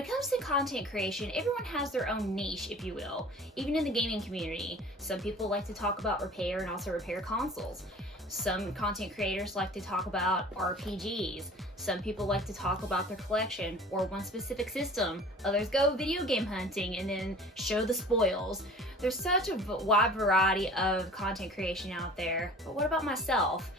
it comes to content creation, everyone has their own niche, if you will. Even in the gaming community, some people like to talk about repair and also repair consoles. Some content creators like to talk about RPGs. Some people like to talk about their collection or one specific system. Others go video game hunting and then show the spoils. There's such a wide variety of content creation out there. But what about myself?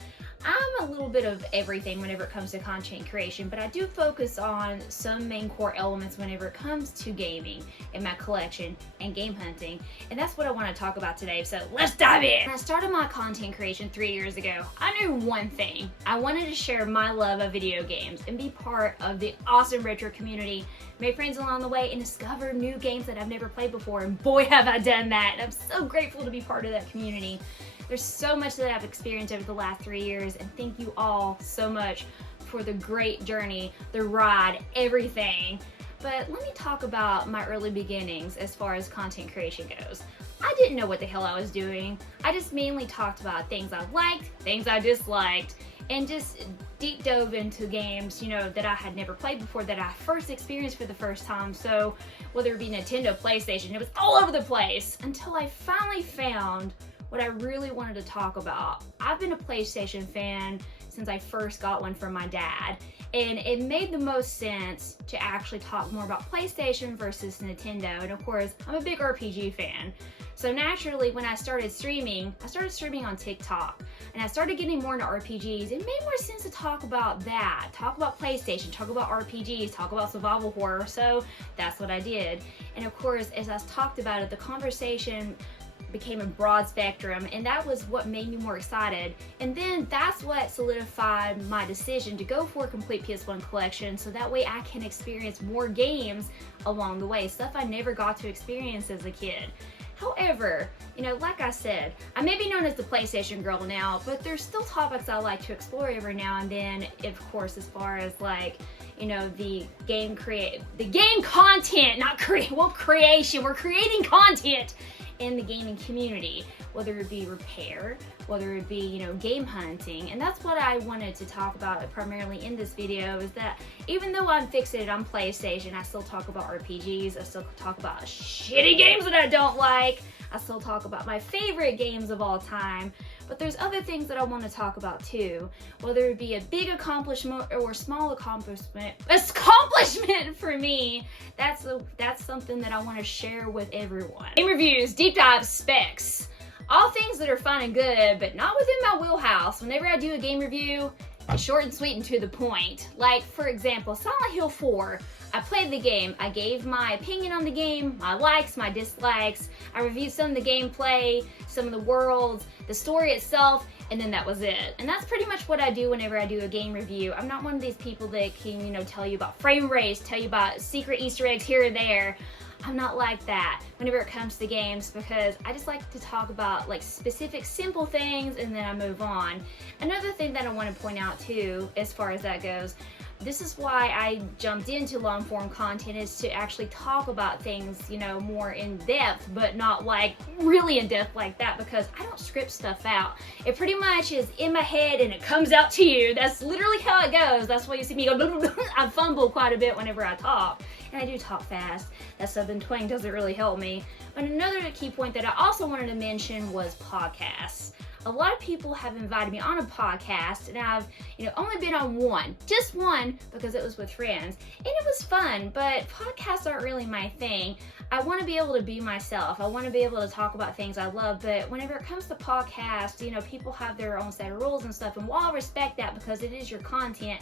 I'm a little bit of everything whenever it comes to content creation, but I do focus on some main core elements whenever it comes to gaming and my collection and game hunting. And that's what I want to talk about today, so let's dive in! When I started my content creation 3 years ago, I knew one thing. I wanted to share my love of video games and be part of the awesome retro community, make friends along the way, and discover new games that I've never played before, and boy have I done that! And I'm so grateful to be part of that community. There's so much that I've experienced over the last 3 years, and thank you all so much for the great journey, the ride, everything. But let me talk about my early beginnings as far as content creation goes. I didn't know what the hell I was doing. I just mainly talked about things I liked, things I disliked, and just deep dove into games, that I had never played before, that I first experienced for the first time. So whether it be Nintendo, PlayStation, it was all over the place until I finally found what I really wanted to talk about. I've been a PlayStation fan since I first got one from my dad, and it made the most sense to actually talk more about PlayStation versus Nintendo. And of course, I'm a big RPG fan. So naturally, when I started streaming on TikTok, and I started getting more into RPGs. It made more sense to talk about that, talk about PlayStation, talk about RPGs, talk about survival horror. So that's what I did. And of course, as I talked about it, the conversation became a broad spectrum, and that was what made me more excited. And then that's what solidified my decision to go for a complete PS1 collection, so that way I can experience more games along the way, stuff I never got to experience as a kid. However, like I said, I may be known as the PlayStation girl now, but there's still topics I like to explore every now and then. Of course, as far as the game content, not creation. We're creating content in the gaming community, whether it be repair, whether it be, game hunting. And that's what I wanted to talk about primarily in this video, is that even though I'm fixated on PlayStation, I still talk about RPGs, I still talk about shitty games that I don't like, I still talk about my favorite games of all time. But there's other things that I want to talk about too, whether it be a big accomplishment or small accomplishment for me. That's something that I want to share with everyone. Game reviews, deep dives, specs, all things that are fun and good, but not within my wheelhouse. Whenever I do a game review, it's short and sweet and to the point. Like, for example, Silent Hill 4. I played the game, I gave my opinion on the game, my likes, my dislikes, I reviewed some of the gameplay, some of the worlds, the story itself, and then that was it. And that's pretty much what I do whenever I do a game review. I'm not one of these people that can, tell you about frame rates, tell you about secret Easter eggs here or there. I'm not like that whenever it comes to games, because I just like to talk about specific simple things and then I move on. Another thing that I want to point out too, as far as that goes, this is why I jumped into long form content, is to actually talk about things, more in depth, but not really in depth like that, because I don't script stuff out. It pretty much is in my head and it comes out to you. That's literally how it goes. That's why you see me go, blah, blah, blah. I fumble quite a bit whenever I talk. And I do talk fast. That southern twang doesn't really help me. But another key point that I also wanted to mention was podcasts. A lot of people have invited me on a podcast, and I've only been on one, just one, because it was with friends, and it was fun. But podcasts aren't really my thing. I want to be able to be myself. I want to be able to talk about things I love, but whenever it comes to podcasts, people have their own set of rules and stuff, and while I respect that because it is your content,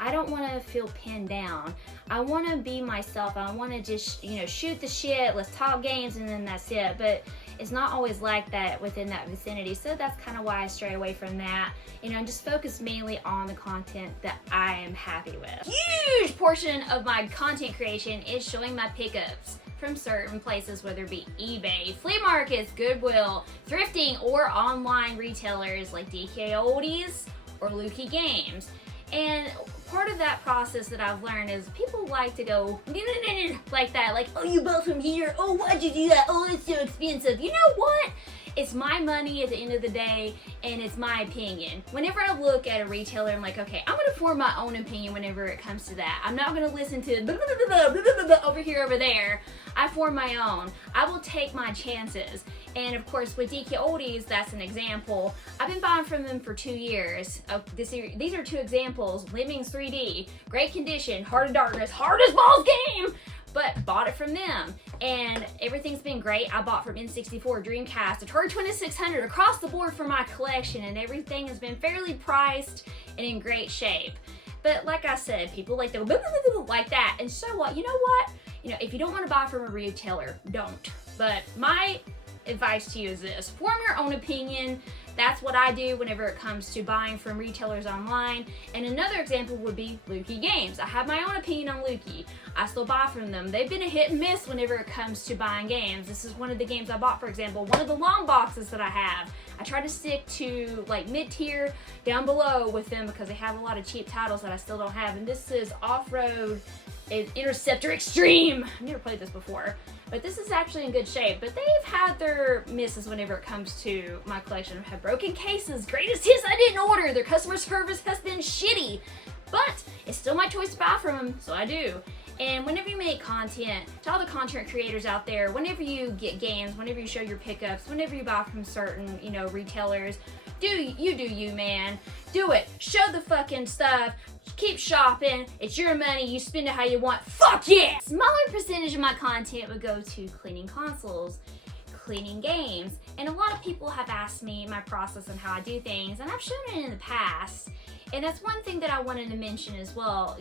I don't want to feel pinned down. I want to be myself. I want to just, shoot the shit, let's talk games, and then that's it. But it's not always like that within that vicinity. So that's kind of why I stray away from that. And just focus mainly on the content that I am happy with. Huge portion of my content creation is showing my pickups from certain places, whether it be eBay, flea markets, Goodwill, thrifting, or online retailers like DK Oldies or Lukey Games. And part of that process that I've learned is people like to go like that, like, oh, you bought from here, oh, why'd you do that, oh, it's so expensive. You know what? It's my money at the end of the day, and it's my opinion. Whenever I look at a retailer, I'm like, okay, I'm gonna form my own opinion whenever it comes to that. I'm not gonna listen to over here, over there. I form my own. I will take my chances. And of course, with DK Oldies, that's an example. I've been buying from them for 2 years. These are 2 examples. Lemmings 3D, great condition, Heart of Darkness, hard as balls game, but bought it from them. And everything's been great. I bought from N64, Dreamcast, Atari 2600, across the board for my collection, and everything has been fairly priced and in great shape. But like I said, people like to go like that, and so what? You know what? If you don't want to buy from a retailer, don't. But my advice to you is this: form your own opinion. That's what I do whenever it comes to buying from retailers online. And another example would be Lukey Games. I have my own opinion on Lukey. I still buy from them. They've been a hit and miss whenever it comes to buying games. This is one of the games I bought, for example, one of the long boxes that I have. I try to stick to like mid-tier down below with them because they have a lot of cheap titles that I still don't have. And this is Off-Road Interceptor Extreme. I've never played this before, but this is actually in good shape. But they've had their misses whenever it comes to my collection. I've had broken cases, greatest hits I didn't order, their customer service has been shitty, but it's still my choice to buy from them, so I do. And whenever you make content, to all the content creators out there, whenever you get games, whenever you show your pickups, whenever you buy from certain, retailers, do you, man. Do it. Show the fucking stuff. Keep shopping. It's your money. You spend it how you want. Fuck yeah! Smaller percentage of my content would go to cleaning consoles, cleaning games, and a lot of people have asked me my process on how I do things, and I've shown it in the past. And that's one thing that I wanted to mention as well.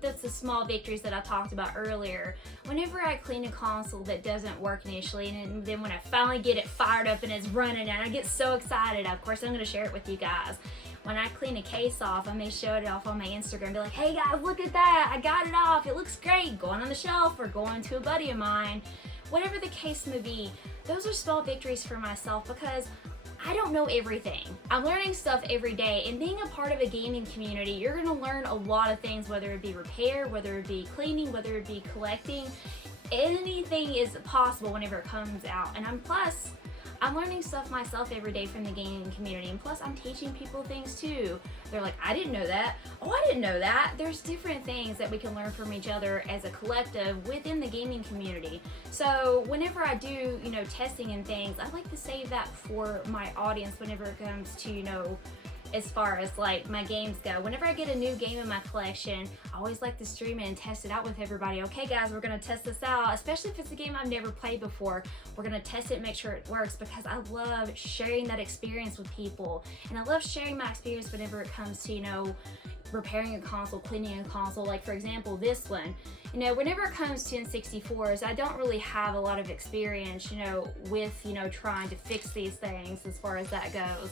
That's the small victories that I talked about earlier. Whenever I clean a console that doesn't work initially, and then when I finally get it fired up and it's running, and I get so excited, of course I'm going to share it with you guys. When I clean a case off, I may show it off on my Instagram, be like, hey guys, look at that, I got it off, it looks great, going on the shelf or going to a buddy of mine. Whatever the case may be, those are small victories for myself because I don't know everything. I'm learning stuff every day, and being a part of a gaming community, you're going to learn a lot of things, whether it be repair, whether it be cleaning, whether it be collecting. Anything is possible whenever it comes out. And I'm learning stuff myself every day from the gaming community, and plus I'm teaching people things too. They're like, I didn't know that. Oh, I didn't know that. There's different things that we can learn from each other as a collective within the gaming community. So whenever I do, testing and things, I like to save that for my audience whenever it comes to, as far as like my games go. Whenever I get a new game in my collection, I always like to stream it and test it out with everybody. Okay guys, we're gonna test this out, especially if it's a game I've never played before. We're gonna test it and make sure it works, because I love sharing that experience with people, and I love sharing my experience whenever it comes to repairing a console, cleaning a console. Like for example, this one, whenever it comes to N64s, I don't really have a lot of experience, with, trying to fix these things as far as that goes.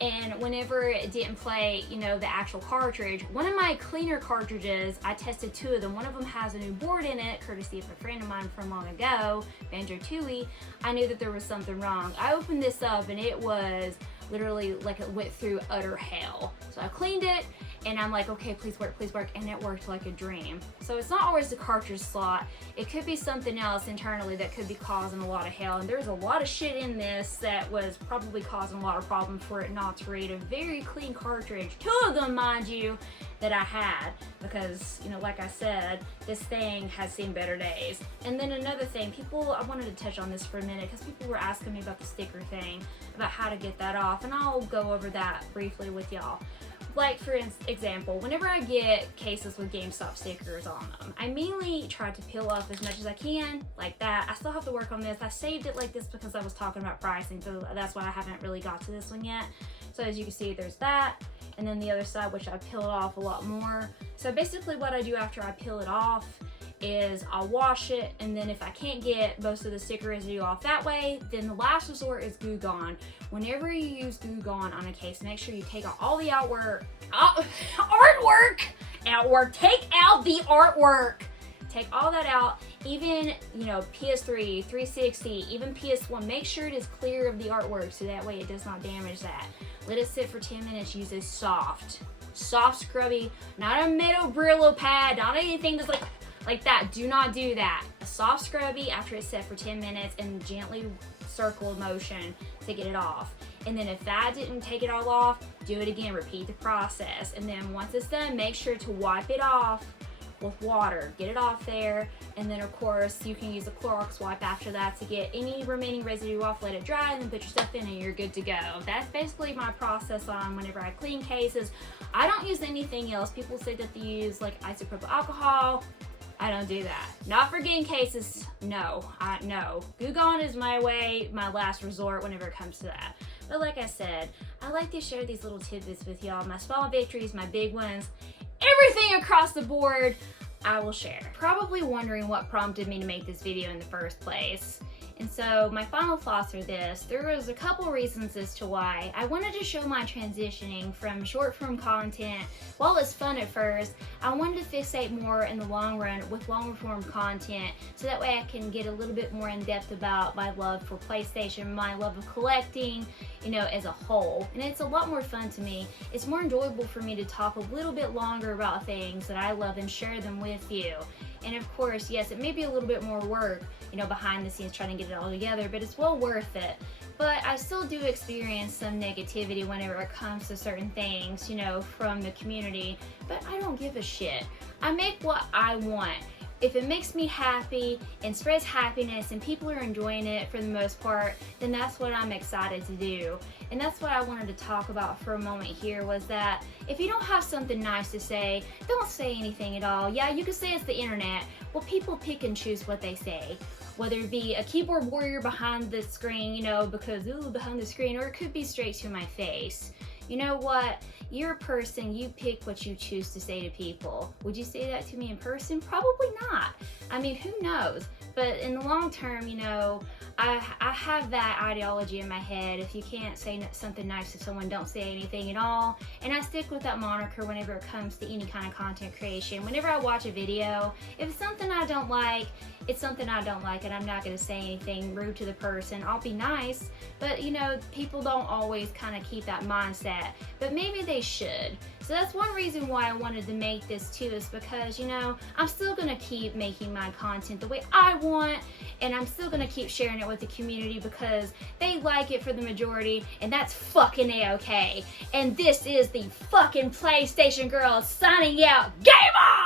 And whenever it didn't play, the actual cartridge, one of my cleaner cartridges, I tested 2 of them. One of them has a new board in it, courtesy of a friend of mine from long ago, Banjo Tooie. I knew that there was something wrong. I opened this up and it was literally like it went through utter hell. So I cleaned it and I'm like, okay, please work, and it worked like a dream. So it's not always the cartridge slot. It could be something else internally that could be causing a lot of hell, and there's a lot of shit in this that was probably causing a lot of problems for it not to read. A very clean cartridge, 2 of them, mind you, that I had, because, like I said, this thing has seen better days. And then another thing, I wanted to touch on this for a minute, because people were asking me about the sticker thing, about how to get that off, and I'll go over that briefly with y'all. Like for example, whenever I get cases with GameStop stickers on them, I mainly try to peel off as much as I can, like that. I still have to work on this. I saved it like this because I was talking about pricing, so that's why I haven't really got to this one yet. So as you can see, there's that, and then the other side, which I peeled off a lot more. So basically what I do after I peel it off is I'll wash it, and then if I can't get most of the sticker residue off that way, then the last resort is Goo Gone. Whenever you use Goo Gone on a case, make sure you take out all the take out the artwork. Take all that out, even, PS3, 360, even PS1, make sure it is clear of the artwork so that way it does not damage that. Let it sit for 10 minutes, use a soft scrubby, not a metal Brillo pad, not anything that's like that. Do not do that. A soft scrubby after it's set for 10 minutes, and gently circle motion to get it off. And then if that didn't take it all off, do it again, repeat the process. And then once it's done, make sure to wipe it off with water. Get it off there, and then of course you can use a Clorox wipe after that to get any remaining residue off, let it dry, and then put your stuff in and you're good to go. That's basically my process on whenever I clean cases. I don't use anything else. People say that they use like isopropyl alcohol. I don't do that. Not for game cases, no. No. Goo Gone is my last resort whenever it comes to that. But like I said, I like to share these little tidbits with y'all. My small victories, my big ones, everything across the board, I will share. Probably wondering what prompted me to make this video in the first place. And so my final thoughts are this. There was a couple reasons as to why. I wanted to show my transitioning from short form content. While it's fun at first, I wanted to fixate more in the long run with longer form content so that way I can get a little bit more in depth about my love for PlayStation, my love of collecting, as a whole. And it's a lot more fun to me. It's more enjoyable for me to talk a little bit longer about things that I love and share them with you. And of course, yes, it may be a little bit more work, behind the scenes trying to get it all together, but it's well worth it. But I still do experience some negativity whenever it comes to certain things, from the community, but I don't give a shit. I make what I want. If it makes me happy and spreads happiness and people are enjoying it for the most part, then that's what I'm excited to do. And that's what I wanted to talk about for a moment here, was that if you don't have something nice to say, don't say anything at all. Yeah, you can say it's the internet. Well, people pick and choose what they say. Whether it be a keyboard warrior behind the screen, because, ooh, behind the screen, or it could be straight to my face. You know what? You're a person, you pick what you choose to say to people. Would you say that to me in person? Probably not. I mean, who knows? But in the long term, I have that ideology in my head. If you can't say something nice to someone, don't say anything at all. And I stick with that moniker whenever it comes to any kind of content creation. Whenever I watch a video, if it's something I don't like, it's something I don't like, and I'm not going to say anything rude to the person. I'll be nice, but people don't always kind of keep that mindset, but maybe they should. So that's one reason why I wanted to make this too, is because, I'm still going to keep making my content the way I want, and I'm still going to keep sharing it with the community because they like it for the majority, and that's fucking A-okay. And this is the fucking PlayStation Girl signing out. Game on!